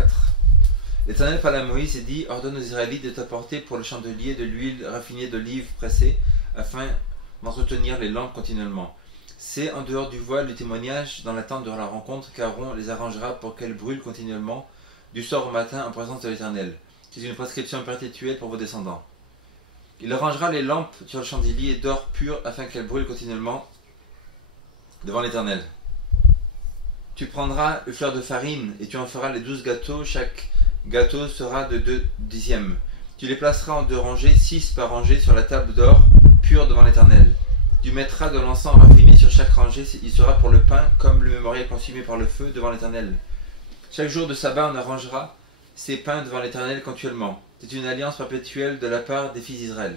4. L'Éternel parla à Moïse et dit: ordonne aux Israélites de t'apporter pour le chandelier de l'huile raffinée d'olive pressée, afin d'entretenir les lampes continuellement. C'est en dehors du voile du témoignage, dans l'attente de la rencontre, qu'Aaron les arrangera pour qu'elles brûlent continuellement, du soir au matin, en présence de l'Éternel. C'est une prescription perpétuelle pour vos descendants. Il arrangera les lampes sur le chandelier d'or pur, afin qu'elles brûlent continuellement devant l'Éternel. Tu prendras le fleur de farine, et tu en feras les 12 gâteaux. Chaque gâteau sera de 2 dixièmes. Tu les placeras en 2 rangées, 6 par rangée, sur la table d'or pure devant l'Éternel. Tu mettras de l'encens raffiné sur chaque rangée, il sera pour le pain, comme le mémorial consumé par le feu devant l'Éternel. Chaque jour de sabbat, on arrangera ces pains devant l'Éternel continuellement. C'est une alliance perpétuelle de la part des fils d'Israël.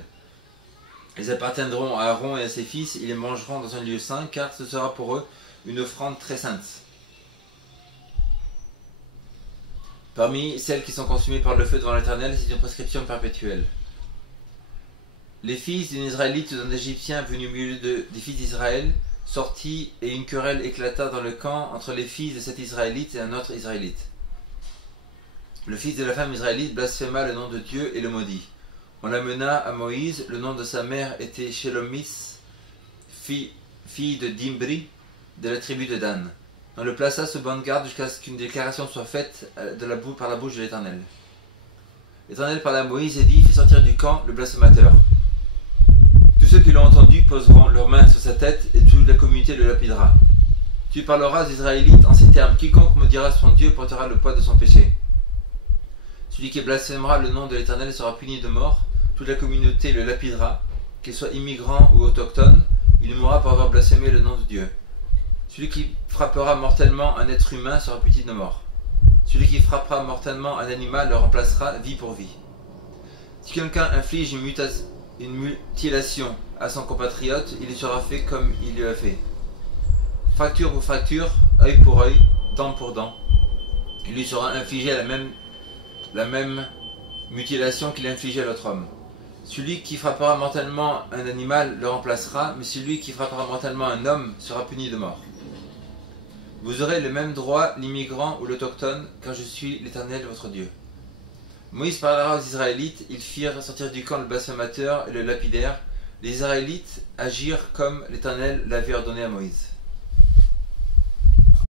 Ils appartiendront à Aaron et à ses fils, ils les mangeront dans un lieu saint, car ce sera pour eux une offrande très sainte. Parmi celles qui sont consumées par le feu devant l'Éternel, c'est une prescription perpétuelle. Les fils d'une Israélite ou d'un Égyptien venus au milieu des fils d'Israël sortit, et une querelle éclata dans le camp entre les fils de cet Israélite et un autre Israélite. Le fils de la femme israélite blasphéma le nom de Dieu et le maudit. On l'amena à Moïse. Le nom de sa mère était Shelomis, fille de Dimbri, de la tribu de Dan. On le plaça sous bonne garde jusqu'à ce qu'une déclaration soit faite par la bouche de l'Éternel. L'Éternel parla à Moïse et dit: fais sortir du camp le blasphémateur. Tous ceux qui l'ont entendu poseront leurs mains sur sa tête, et toute la communauté le lapidera. Tu parleras aux Israélites en ces termes: quiconque maudira son Dieu portera le poids de son péché. Celui qui blasphémera le nom de l'Éternel sera puni de mort. Toute la communauté le lapidera, qu'il soit immigrant ou autochtone, il mourra pour avoir blasphémé le nom de Dieu. Celui qui frappera mortellement un être humain sera puni de mort. Celui qui frappera mortellement un animal le remplacera vie pour vie. Si quelqu'un inflige une mutilation à son compatriote, il lui sera fait comme il lui a fait. Fracture pour fracture, œil pour œil, dent pour dent. Il lui sera infligé la même mutilation qu'il a infligée à l'autre homme. Celui qui frappera mortellement un animal le remplacera, mais celui qui frappera mortellement un homme sera puni de mort. Vous aurez le même droit, l'immigrant ou l'autochtone, car je suis l'Éternel votre Dieu. Moïse parlera aux Israélites, ils firent sortir du camp le blasphémateur et le lapidèrent. Les Israélites agirent comme l'Éternel l'avait ordonné à Moïse.